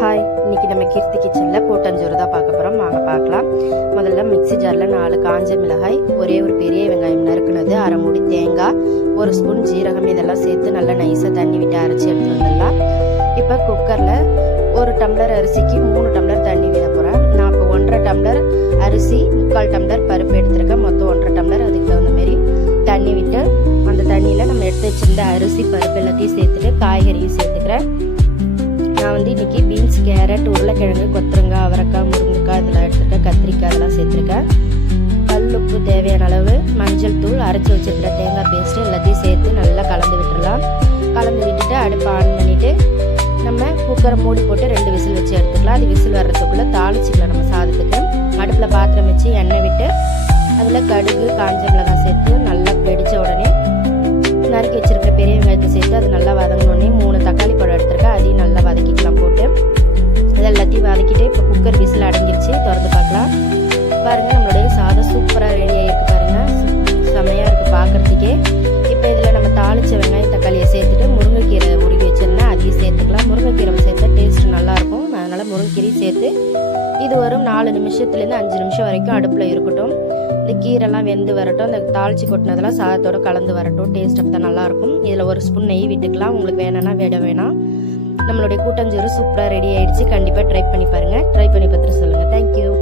Hi, இன்னைக்கு நம்ம கீர்த்தி கிச்சனில் கூட்டஞ்சோறு தான் பார்க்க போகிறோம். வாங்க பார்க்கலாம். முதல்ல மிக்ஸி ஜாரில் 4 காஞ்ச மிளகாய், ஒரே ஒரு பெரிய வெங்காயம் நறுக்குனது, அரை மூடி தேங்காய், 1 ஸ்பூன் ஜீரகம் இதெல்லாம் சேர்த்து நல்லா நைஸாக தண்ணி விட்டு அரைச்சி எடுத்து வந்துடலாம். இப்போ குக்கரில் 1 டம்ளர் அரிசிக்கு 3 டம்ளர் தண்ணி விட போகிறேன். நான் இப்போ 1.5 டம்ளர் அரிசி, 3/4 டம்ளர் பருப்பு எடுத்துருக்கேன். மொத்தம் 1.5 டம்ளர். அதுக்கு தகுந்த மாதிரி தண்ணி விட்டு அந்த தண்ணியில் நம்ம எடுத்து வச்சிருந்த அரிசி பருப்பு எல்லாத்தையும் சேர்த்துட்டு காய்கறியும் சேர்த்துக்கிறேன். நான் இன்னைக்கு பீன்ஸ், கேரட், உருளைக்கிழங்கு, கொத்தரங்காய், அவரைக்காய், முருங்கைக்காய் இதெல்லாம் எடுத்துருக்கேன். கத்திரிக்காய் இதெல்லாம் சேர்த்துருக்கேன். கல்லுப்பு தேவையான அளவு, மஞ்சள் தூள், அரைச்சி வச்சிருக்கிற தேங்காய் பேஸ்ட்டு எல்லாத்தையும் சேர்த்து நல்லா கலந்து விட்டுடலாம். கலந்து விட்டுட்டு அடுப்பு ஆன் பண்ணிவிட்டு நம்ம குக்கரை மூடி போட்டு 2 விசில் வச்சு எடுத்துக்கலாம். அது விசில் வர்றதுக்குள்ளே தாளிச்சிக்கலாம். நம்ம சாதத்துக்கு அடுப்பில் பாத்திரம் வச்சு எண்ணெய் விட்டு அதில் கடுகு, காஞ்ச மிளகாய் சேர்த்து நல்லா வெடித்த உடனே நறுக்கி வச்சிருக்கிற பெரிய வெங்காயத்தை சேர்த்து அது நல்லா வதங்கினோடனே 3 தக்காளி பழம் எடுத்துருக்கேன். அதையும் நல்லா வதக்கிக்கலாம் போட்டு. இது எல்லாத்தையும் வதக்கிட்டு இப்போ குக்கர் விசில் அடங்கிருச்சு. திறந்து பார்க்கலாம். பாருங்கள், நம்மளுடைய சாதம் சூப்பராக ரெடி ஆகிருக்கு. பாருங்கள், செம்மையாக இருக்குது பார்க்குறதுக்கே. இப்போ இதில் நம்ம தாளித்த வெங்காயம் தக்காளியை சேர்த்துட்டு முருங்கைக்கீரை உருகி வச்சிருந்தேன், அதையும் சேர்த்துக்கலாம். முருங்கைக்கீரை சேர்த்தா டேஸ்ட் நல்லாயிருக்கும். அதனால் முருங்கைக்கீரை சேர்த்து இது வரும் 4 நிமிஷத்துலேருந்து 5 நிமிஷம் வரைக்கும் அடுப்பில் இருக்கட்டும். இந்த கீரைலாம் வெந்து வரட்டும். இந்த தாளிச்சு கொட்டினதெல்லாம் சாதத்தோடு கலந்து வரட்டும். டேஸ்ட் அப்போ தான் நல்லாயிருக்கும். இதில் 1 ஸ்பூன் நெய் விட்டுக்கலாம். உங்களுக்கு வேணும்னா வேணாம். நம்மளுடைய கூட்டஞ்சோறு சூப்பராக ரெடி ஆகிடுச்சு. கண்டிப்பாக ட்ரை பண்ணி பாருங்கள். ட்ரை பண்ணி பார்த்துட்டு சொல்லுங்கள். தேங்க்யூ.